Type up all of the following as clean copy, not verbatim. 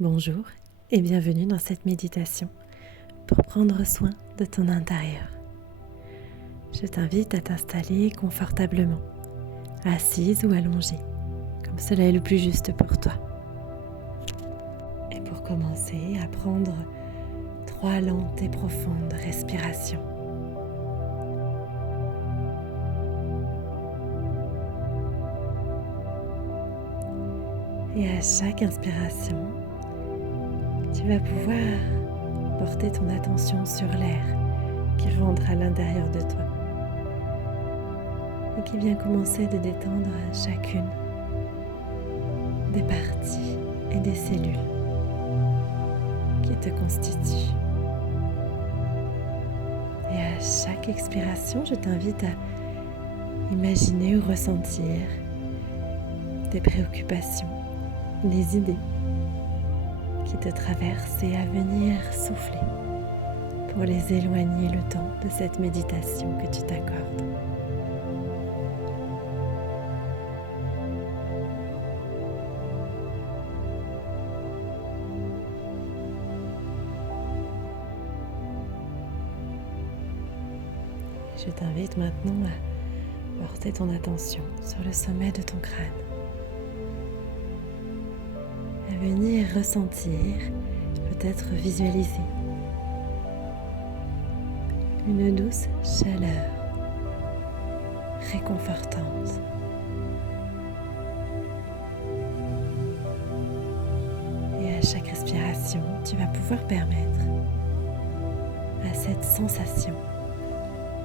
Bonjour et bienvenue dans cette méditation pour prendre soin de ton intérieur. Je t'invite à t'installer confortablement, assise ou allongée, comme cela est le plus juste pour toi. Et pour commencer, à prendre 3 lentes et profondes respirations. Et à chaque inspiration, tu vas pouvoir porter ton attention sur l'air qui rentre à l'intérieur de toi et qui vient commencer de détendre chacune des parties et des cellules qui te constituent. Et à chaque expiration, je t'invite à imaginer ou ressentir tes préoccupations, les idées qui te traversent et à venir souffler pour les éloigner le temps de cette méditation que tu t'accordes. Je t'invite maintenant à porter ton attention sur le sommet de ton crâne, à venir ressentir, peut-être visualiser une douce chaleur réconfortante. Et à chaque respiration, tu vas pouvoir permettre à cette sensation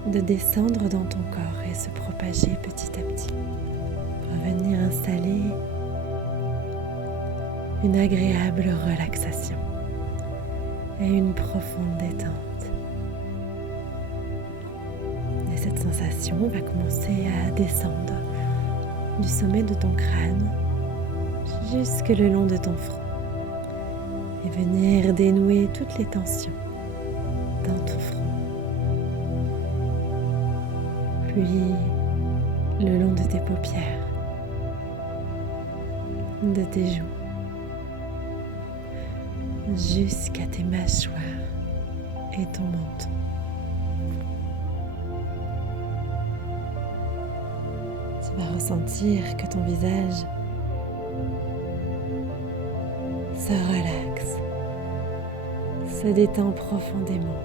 de descendre dans ton corps et se propager petit à petit pour venir installer une agréable relaxation et une profonde détente. Et cette sensation va commencer à descendre du sommet de ton crâne jusque le long de ton front et venir dénouer toutes les tensions dans ton front. Puis le long de tes paupières, de tes joues, jusqu'à tes mâchoires et ton menton. Tu vas ressentir que ton visage se relaxe, se détend profondément.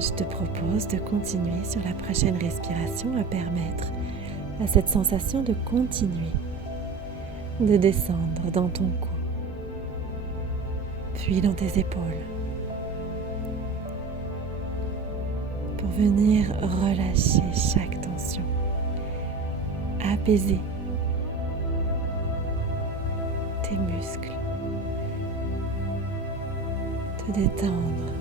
Je te propose de continuer sur la prochaine respiration à permettre à cette sensation de continuer, de descendre dans ton cou, puis dans tes épaules, pour venir relâcher chaque tension, apaiser tes muscles, te détendre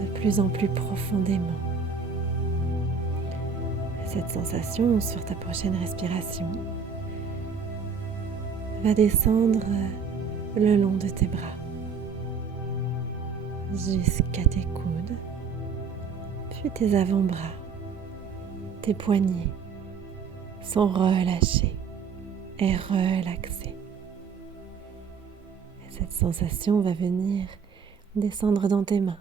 de plus en plus profondément. Cette sensation sur ta prochaine respiration va descendre le long de tes bras jusqu'à tes coudes, puis tes avant-bras, tes poignets sont relâchés et relaxés. Et cette sensation va venir descendre dans tes mains,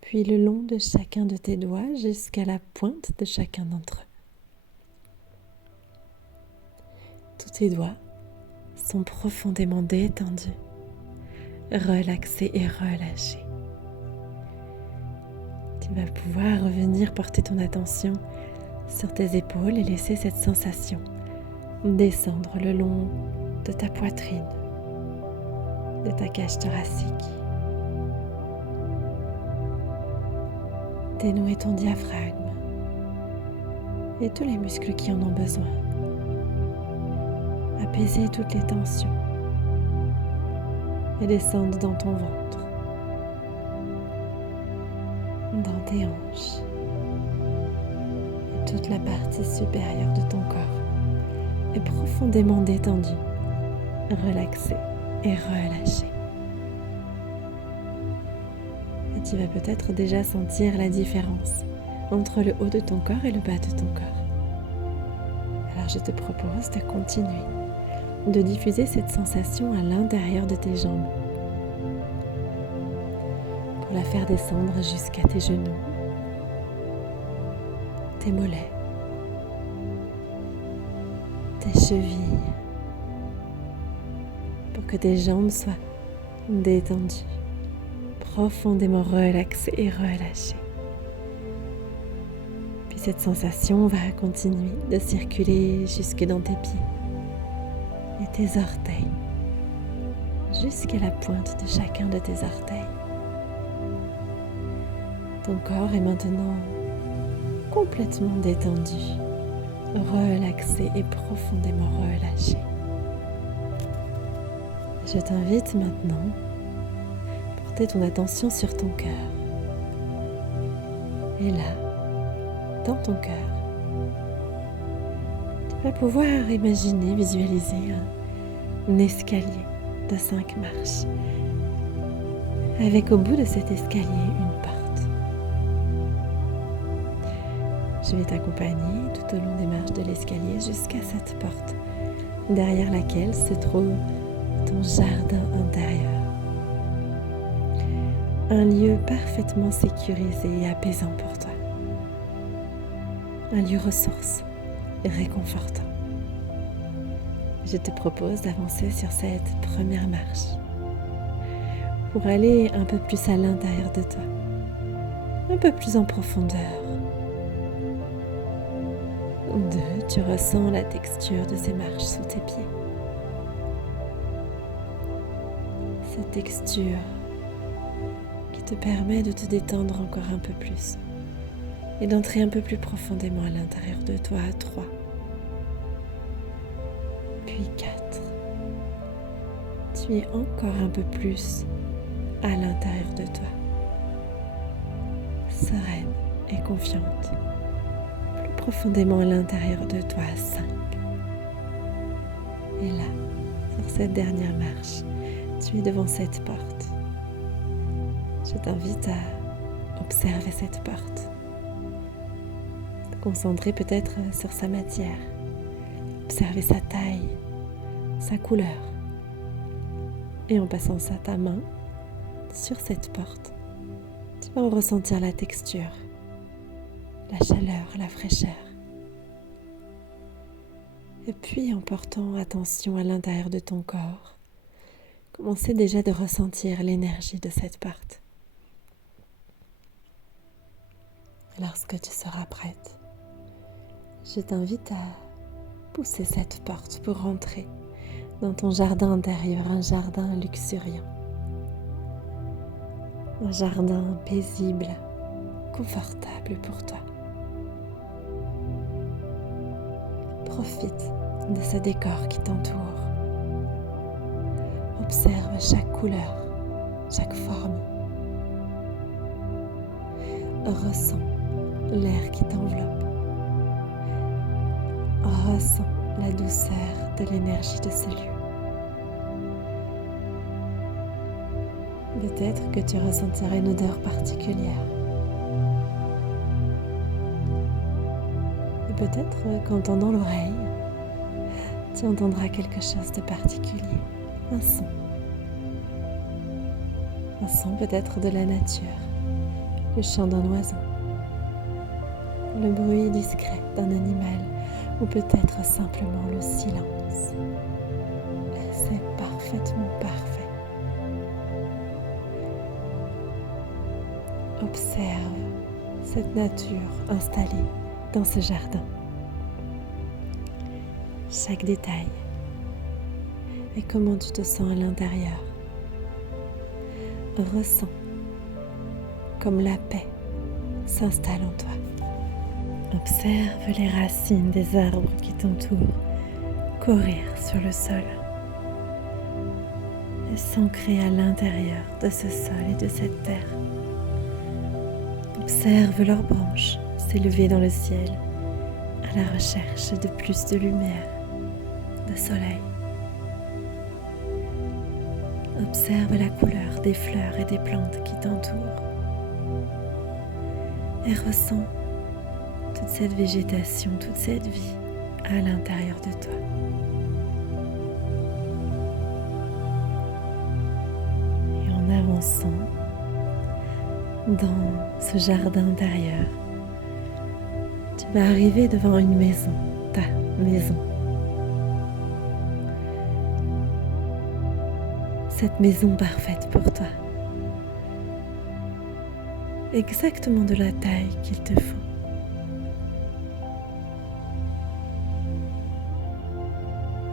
puis le long de chacun de tes doigts jusqu'à la pointe de chacun d'entre eux. Tous tes doigts sont profondément détendus, relaxés et relâchés. Tu vas pouvoir revenir porter ton attention sur tes épaules et laisser cette sensation descendre le long de ta poitrine, de ta cage thoracique. Dénouer ton diaphragme et tous les muscles qui en ont besoin. Apaiser toutes les tensions et descendre dans ton ventre, dans tes hanches et toute la partie supérieure de ton corps est profondément détendue, relaxée et relâchée. Et tu vas peut-être déjà sentir la différence entre le haut de ton corps et le bas de ton corps. Alors je te propose de continuer de diffuser cette sensation à l'intérieur de tes jambes pour la faire descendre jusqu'à tes genoux, tes mollets, tes chevilles, pour que tes jambes soient détendues, profondément relaxées et relâchées. Puis cette sensation va continuer de circuler jusque dans tes pieds et tes orteils, jusqu'à la pointe de chacun de tes orteils. Ton corps est maintenant complètement détendu, relaxé et profondément relâché. Je t'invite maintenant à porter ton attention sur ton cœur. Et là, dans ton cœur, tu vas pouvoir imaginer, visualiser un escalier de 5 marches, avec au bout de cet escalier une porte. Je vais t'accompagner tout au long des marches de l'escalier jusqu'à cette porte, derrière laquelle se trouve ton jardin intérieur. Un lieu parfaitement sécurisé et apaisant pour toi. Un lieu ressource et réconfortant. Je te propose d'avancer sur cette première marche pour aller un peu plus à l'intérieur de toi, un peu plus en profondeur. 2, tu ressens la texture de ces marches sous tes pieds. Cette texture qui te permet de te détendre encore un peu plus et d'entrer un peu plus profondément à l'intérieur de toi. 3, puis 4. Tu es encore un peu plus à l'intérieur de toi, sereine et confiante, plus profondément à l'intérieur de toi. 5. Et là, sur cette dernière marche, tu es devant cette porte. Je t'invite à observer cette porte, te concentrer peut-être sur sa matière, observer sa taille, sa couleur, et en passant ta main sur cette porte, tu vas en ressentir la texture, la chaleur, la fraîcheur. Et puis en portant attention à l'intérieur de ton corps, commencez déjà de ressentir l'énergie de cette porte. Lorsque tu seras prête, je t'invite à pousser cette porte pour rentrer dans ton jardin intérieur, un jardin luxuriant. Un jardin paisible, confortable pour toi. Profite de ce décor qui t'entoure. Observe chaque couleur, chaque forme. Ressens l'air qui t'enveloppe. Ressens la douceur de l'énergie de ce lieu. Peut-être que tu ressentiras une odeur particulière. Et peut-être qu'en tendant l'oreille, tu entendras quelque chose de particulier, un son. Un son peut-être de la nature, le chant d'un oiseau, le bruit discret d'un animal ou peut-être simplement le silence. Et c'est parfaitement parfait. Observe cette nature installée dans ce jardin. Chaque détail et comment tu te sens à l'intérieur. Ressens comme la paix s'installe en toi. Observe les racines des arbres qui t'entourent courir sur le sol et s'ancrer à l'intérieur de ce sol et de cette terre. Observe leurs branches s'élever dans le ciel à la recherche de plus de lumière, de soleil. Observe la couleur des fleurs et des plantes qui t'entourent et ressens toute cette végétation, toute cette vie à l'intérieur de toi. avançant dans ce jardin intérieur, tu vas arriver devant une maison, ta maison. Cette maison parfaite pour toi, exactement de la taille qu'il te faut.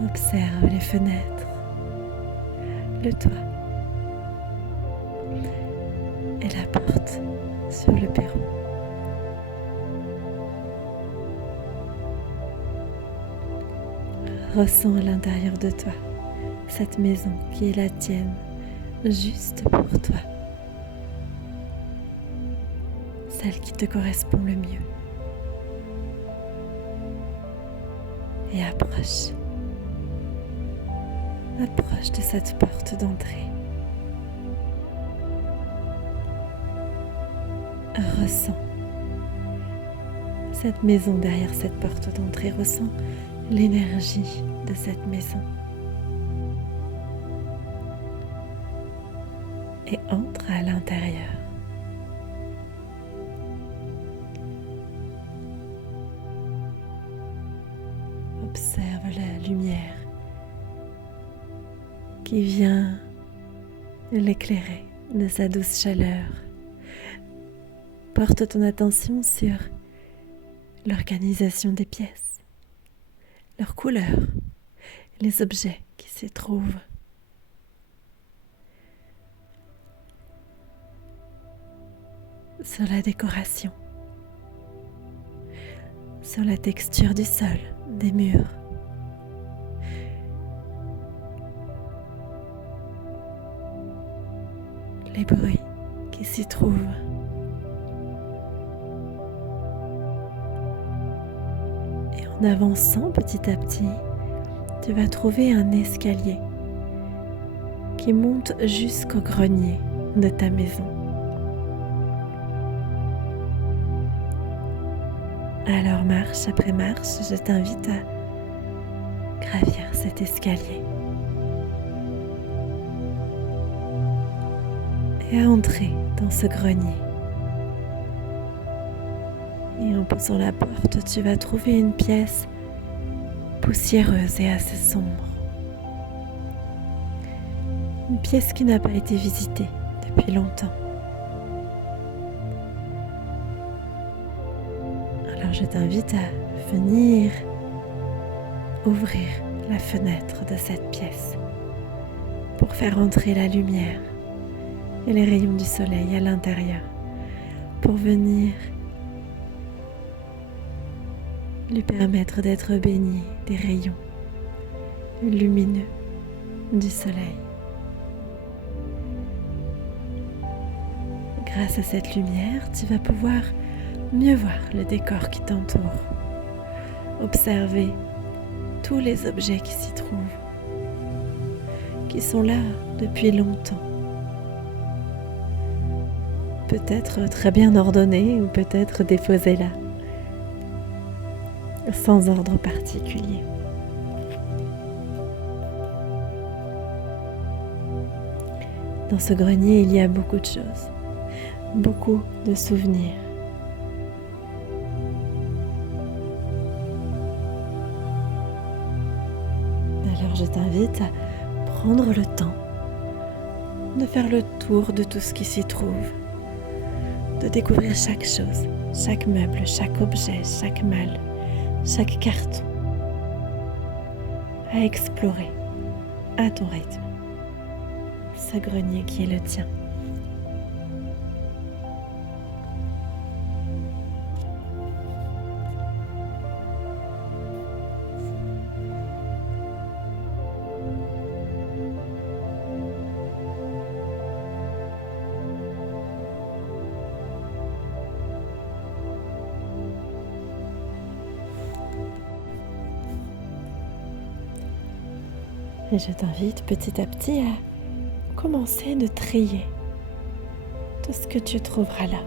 Observe les fenêtres, le toit et la porte sur le perron. Ressens à l'intérieur de toi cette maison qui est la tienne, juste pour toi. Celle qui te correspond le mieux. Et approche de cette porte d'entrée. Ressens cette maison derrière cette porte d'entrée. Ressens l'énergie de cette maison. Et entre à l'intérieur. Observe la lumière qui vient l'éclairer de sa douce chaleur. Porte ton attention sur l'organisation des pièces, leurs couleurs, les objets qui s'y trouvent. Sur la décoration, sur la texture du sol, des murs. Les bruits qui s'y trouvent. Et en avançant petit à petit, tu vas trouver un escalier qui monte jusqu'au grenier de ta maison. Alors marche après marche, je t'invite à gravir cet escalier et à entrer dans ce grenier. Et en poussant la porte, tu vas trouver une pièce poussiéreuse et assez sombre. Une pièce qui n'a pas été visitée depuis longtemps. Alors je t'invite à venir ouvrir la fenêtre de cette pièce pour faire entrer la lumière et les rayons du soleil à l'intérieur, pour venir lui permettre d'être baigné des rayons lumineux du soleil. Grâce à cette lumière, tu vas pouvoir mieux voir le décor qui t'entoure, observer tous les objets qui s'y trouvent, qui sont là depuis longtemps. Peut-être très bien ordonnés ou peut-être déposés là, sans ordre particulier. Dans ce grenier, il y a beaucoup de choses, beaucoup de souvenirs. Alors je t'invite à prendre le temps de faire le tour de tout ce qui s'y trouve, de découvrir chaque chose, chaque meuble, chaque objet, chaque malle, chaque carton, à explorer à ton rythme ce grenier qui est le tien. Et je t'invite petit à petit à commencer de trier tout ce que tu trouveras là.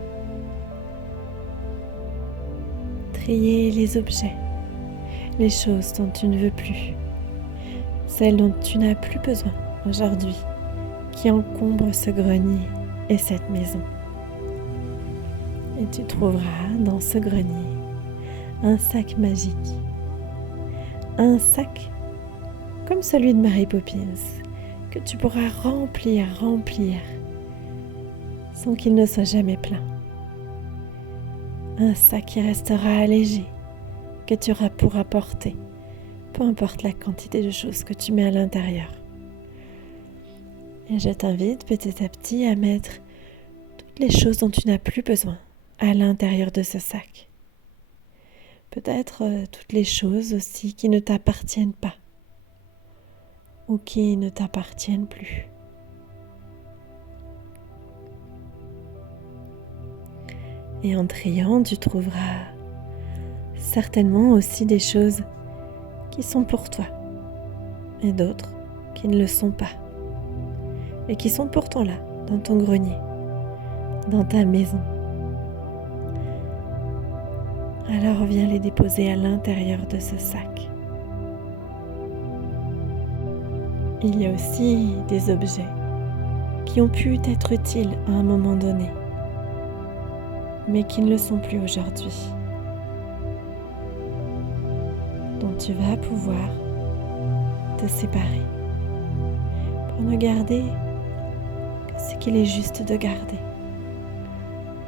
Trier les objets, les choses dont tu ne veux plus, celles dont tu n'as plus besoin aujourd'hui, qui encombrent ce grenier et cette maison. Et tu trouveras dans ce grenier un sac magique. Un sac comme celui de Mary Poppins que tu pourras remplir sans qu'il ne soit jamais plein. Un sac qui restera léger, que tu pourras porter, peu importe la quantité de choses que tu mets à l'intérieur. Et je t'invite petit à petit à mettre toutes les choses dont tu n'as plus besoin à l'intérieur de ce sac. Peut-être toutes les choses aussi qui ne t'appartiennent pas ou qui ne t'appartiennent plus. Et en triant, tu trouveras certainement aussi des choses qui sont pour toi et d'autres qui ne le sont pas et qui sont pourtant là, dans ton grenier, dans ta maison. Alors viens les déposer à l'intérieur de ce sac. Il y a aussi des objets qui ont pu être utiles à un moment donné, mais qui ne le sont plus aujourd'hui, dont tu vas pouvoir te séparer pour ne garder que ce qu'il est juste de garder,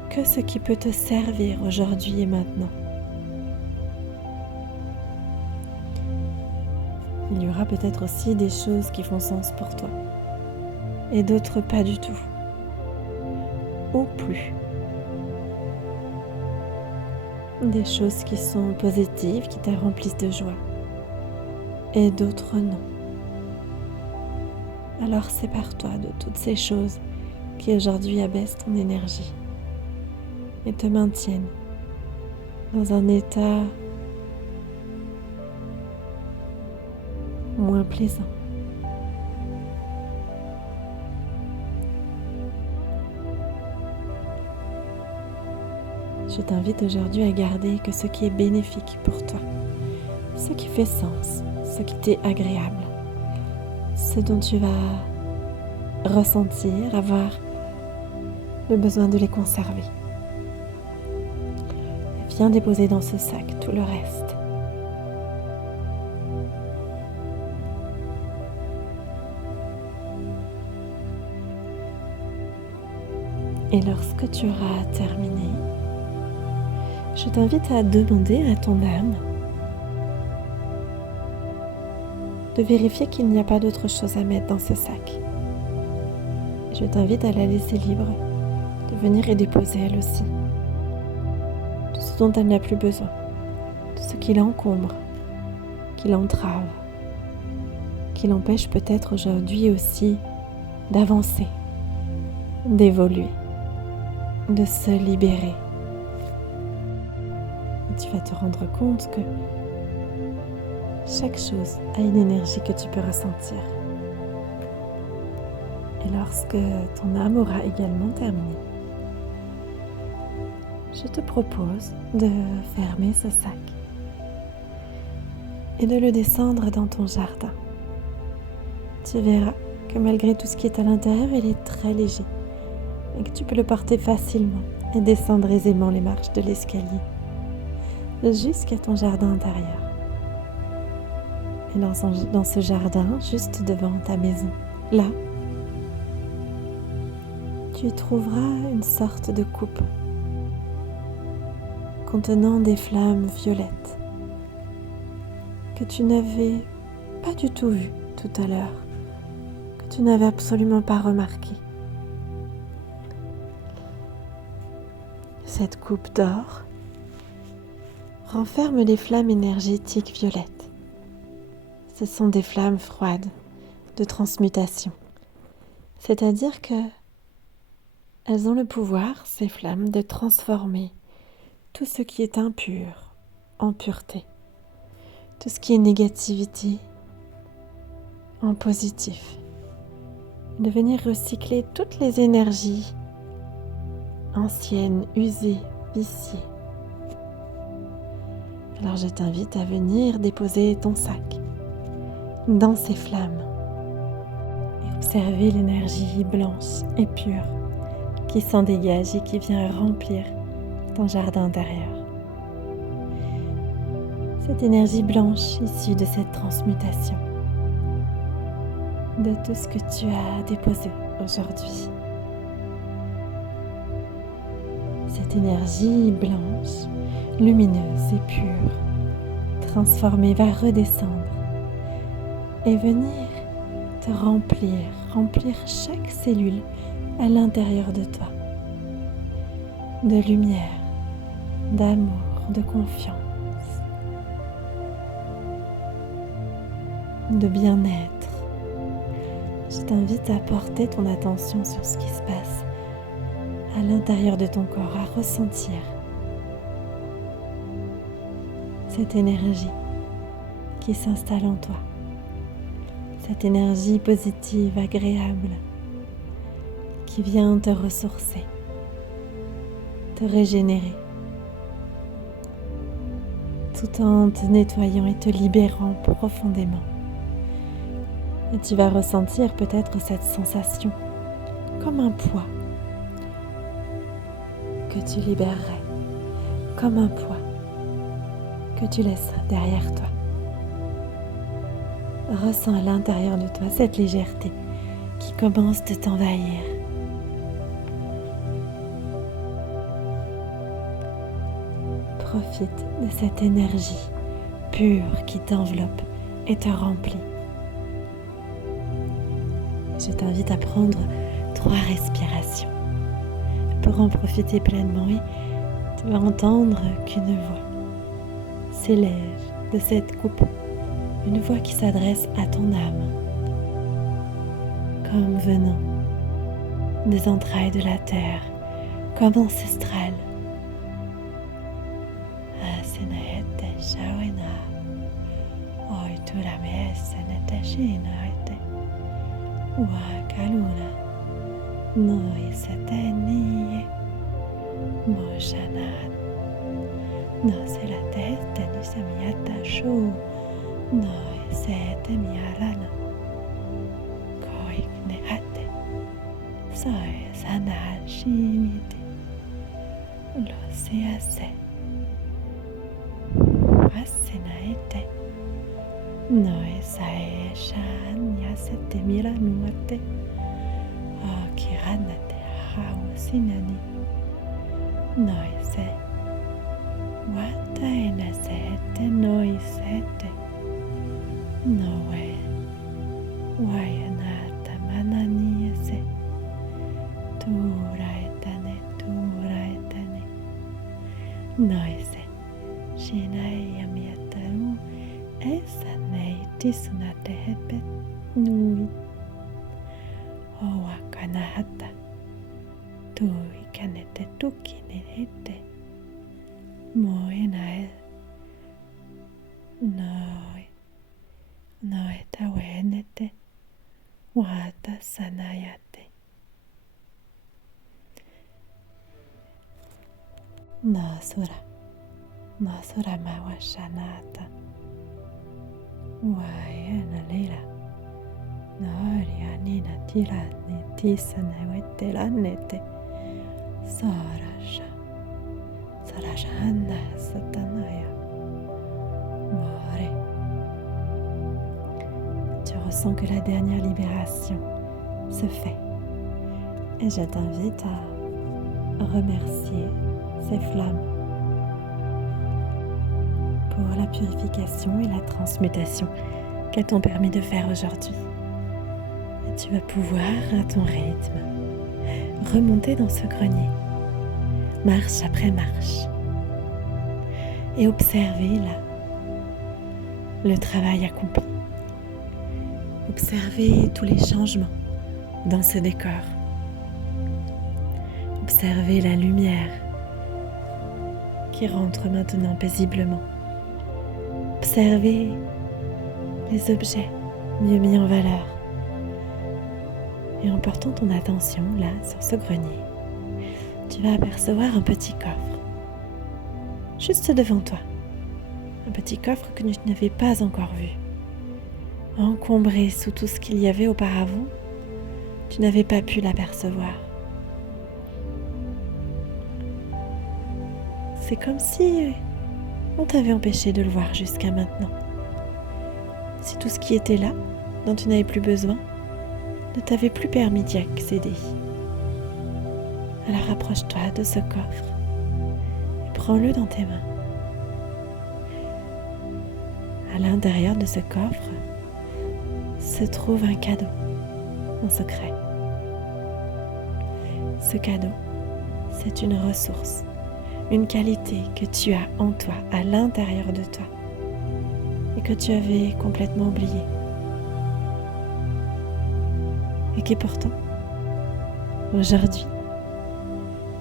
que ce qui peut te servir aujourd'hui et maintenant. Il y aura peut-être aussi des choses qui font sens pour toi et d'autres pas du tout, ou plus. Des choses qui sont positives, qui te remplissent de joie, et d'autres non. Alors sépare-toi de toutes ces choses qui aujourd'hui abaissent ton énergie et te maintiennent dans un état moins plaisant. Je t'invite aujourd'hui à garder que ce qui est bénéfique pour toi, ce qui fait sens, ce qui t'est agréable, ce dont tu vas ressentir, avoir le besoin de les conserver. Viens déposer dans ce sac tout le reste. Et lorsque tu auras terminé, je t'invite à demander à ton âme de vérifier qu'il n'y a pas d'autre chose à mettre dans ce sac. Je t'invite à la laisser libre de venir y déposer elle aussi tout ce dont elle n'a plus besoin, tout ce qui l'encombre, qui l'entrave, qui l'empêche peut-être aujourd'hui aussi d'avancer, d'évoluer, de se libérer. Et tu vas te rendre compte que chaque chose a une énergie que tu peux ressentir. Et lorsque ton âme aura également terminé, je te propose de fermer ce sac et de le descendre dans ton jardin. Tu verras que malgré tout ce qui est à l'intérieur, il est très léger et que tu peux le porter facilement et descendre aisément les marches de l'escalier jusqu'à ton jardin intérieur. Et dans ce jardin, juste devant ta maison, là, tu y trouveras une sorte de coupe contenant des flammes violettes que tu n'avais pas du tout vues tout à l'heure, que tu n'avais absolument pas remarqué. Cette coupe d'or renferme les flammes énergétiques violettes. Ce sont des flammes froides de transmutation, c'est-à-dire que elles ont le pouvoir, ces flammes, de transformer tout ce qui est impur en pureté, tout ce qui est négativité en positif, de venir recycler toutes les énergies anciennes, usées, viciées. Alors je t'invite à venir déposer ton sac dans ces flammes et Observez l'énergie blanche et pure qui s'en dégage et qui vient remplir ton jardin intérieur. Cette énergie blanche issue de cette transmutation, de tout ce que tu as déposé aujourd'hui. Cette énergie blanche, lumineuse et pure, transformée, va redescendre et venir te remplir chaque cellule à l'intérieur de toi, de lumière, d'amour, de confiance, de bien-être. Je t'invite à porter ton attention sur ce qui se passe à l'intérieur de ton corps, à ressentir cette énergie qui s'installe en toi, cette énergie positive, agréable, qui vient te ressourcer, te régénérer, tout en te nettoyant et te libérant profondément. Et tu vas ressentir peut-être cette sensation comme un poids que tu libérerais, comme un poids que tu laisseras derrière toi. Ressens à l'intérieur de toi cette légèreté qui commence de t'envahir. Profite de cette énergie pure qui t'enveloppe et te remplit. Je t'invite à prendre 3 respirations pour en profiter pleinement et tu vas entendre qu'une voix s'élève de cette coupe, une voix qui s'adresse à ton âme, comme venant des entrailles de la terre, comme ancestrale. Asenaete shawena, oiturame senete shinaete, wakaluna, noi setenie, moshanat, no se la testa ni samiata shu, noi sete miarana, koik ne ate, soy sana shimite, lo se hace, asenaete, noi sae shan ya sete miranuate, o kiranate hausinani, noi se, wataina sete noi sete, noe, wayanata manani se, turaetane, noi se, shinai yamiataru, esanei tisunate hepet nui, oa kanahata, tui kanete tukine hete, moenae, noi tawenete, wata sanayate. Nasura mawashanata, wayana leila, noria nina tira nitisana wetelanete, sarashana satanaya, more. Tu ressens que la dernière libération se fait et je t'invite à remercier ces flammes pour la purification et la transmutation qu'elles t'ont permis de faire aujourd'hui. Et tu vas pouvoir, à ton rythme, remonter dans ce grenier, marche après marche, et observer là le travail accompli. Observer tous les changements dans ce décor. Observer la lumière qui rentre maintenant paisiblement. Observer les objets mieux mis en valeur. Et en portant ton attention là sur ce grenier, tu vas apercevoir un petit coffre, juste devant toi. Un petit coffre que tu n'avais pas encore vu, encombré sous tout ce qu'il y avait auparavant tu n'avais pas pu l'apercevoir. C'est comme si on t'avait empêché de le voir jusqu'à maintenant. Si tout ce qui était là, dont tu n'avais plus besoin, ne t'avait plus permis d'y accéder. Alors approche-toi de ce coffre et prends-le dans tes mains. À l'intérieur de ce coffre se trouve un cadeau en secret. Ce cadeau, c'est une ressource, une qualité que tu as en toi, à l'intérieur de toi, et que tu avais complètement oubliée. Et qui pourtant, aujourd'hui,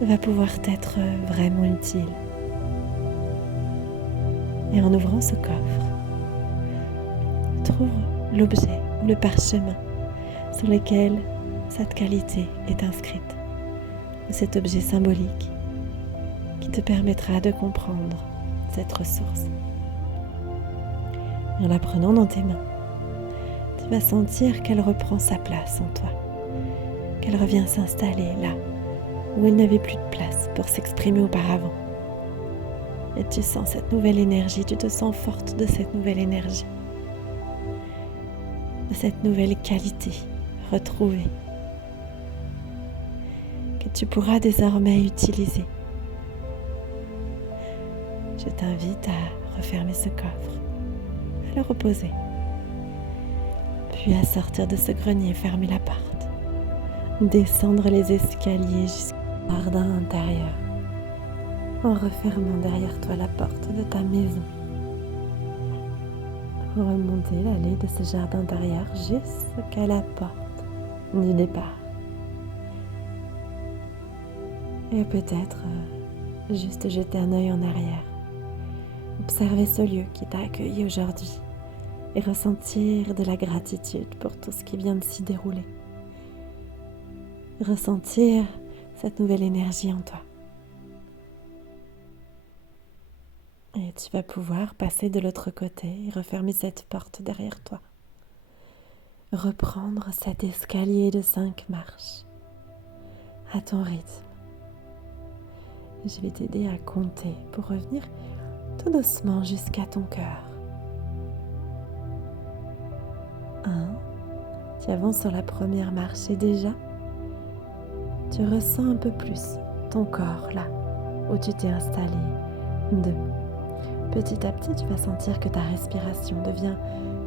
va pouvoir t'être vraiment utile. Et en ouvrant ce coffre, trouve l'objet ou le parchemin sur lequel cette qualité est inscrite. Cet objet symbolique qui te permettra de comprendre cette ressource. Et en la prenant dans tes mains, tu vas sentir qu'elle reprend sa place en toi, qu'elle revient s'installer là où elle n'avait plus de place pour s'exprimer auparavant. Et tu sens cette nouvelle énergie, tu te sens forte de cette nouvelle énergie, de cette nouvelle qualité retrouvée, que tu pourras désormais utiliser. Je t'invite à refermer ce coffre, à le reposer, puis à sortir de ce grenier, fermer la porte, descendre les escaliers jusqu'au jardin intérieur, en refermant derrière toi la porte de ta maison. Remonter l'allée de ce jardin intérieur jusqu'à la porte du départ. Et peut-être juste jeter un œil en arrière. Observer ce lieu qui t'a accueilli aujourd'hui et ressentir de la gratitude pour tout ce qui vient de s'y dérouler. Ressentir cette nouvelle énergie en toi. Et tu vas pouvoir passer de l'autre côté et refermer cette porte derrière toi. Reprendre cet escalier de 5 marches à ton rythme. Je vais t'aider à compter pour revenir tout doucement jusqu'à ton cœur. 1, tu avances sur la première marche et déjà, tu ressens un peu plus ton corps là où tu t'es installé. 2, petit à petit, tu vas sentir que ta respiration devient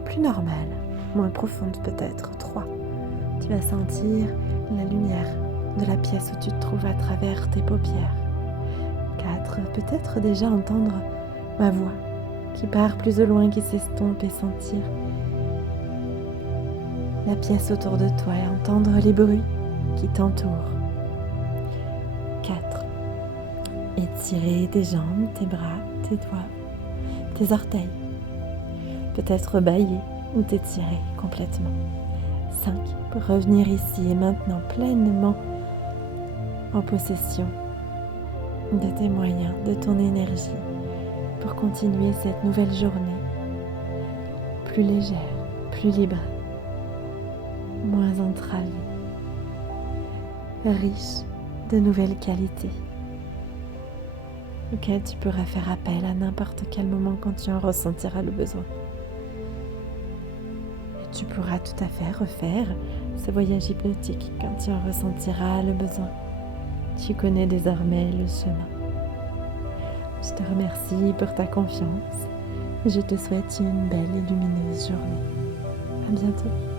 plus normale, moins profonde peut-être. 3, tu vas sentir la lumière de la pièce où tu te trouves à travers tes paupières. 4, peut-être déjà entendre ma voix qui part plus au loin, qui s'estompe et sentir la pièce autour de toi et entendre les bruits qui t'entourent. 4, étirer tes jambes, tes bras, tes doigts, tes orteils. Peut-être bâiller ou t'étirer complètement. 5, pour revenir ici et maintenant pleinement en possession de tes moyens, de ton énergie, pour continuer cette nouvelle journée plus légère, plus libre, moins entravée, riche de nouvelles qualités, auxquelles tu pourras faire appel à n'importe quel moment quand tu en ressentiras le besoin. Et tu pourras tout à fait refaire ce voyage hypnotique quand tu en ressentiras le besoin. Tu connais désormais le chemin. Je te remercie pour ta confiance et je te souhaite une belle et lumineuse journée. À bientôt.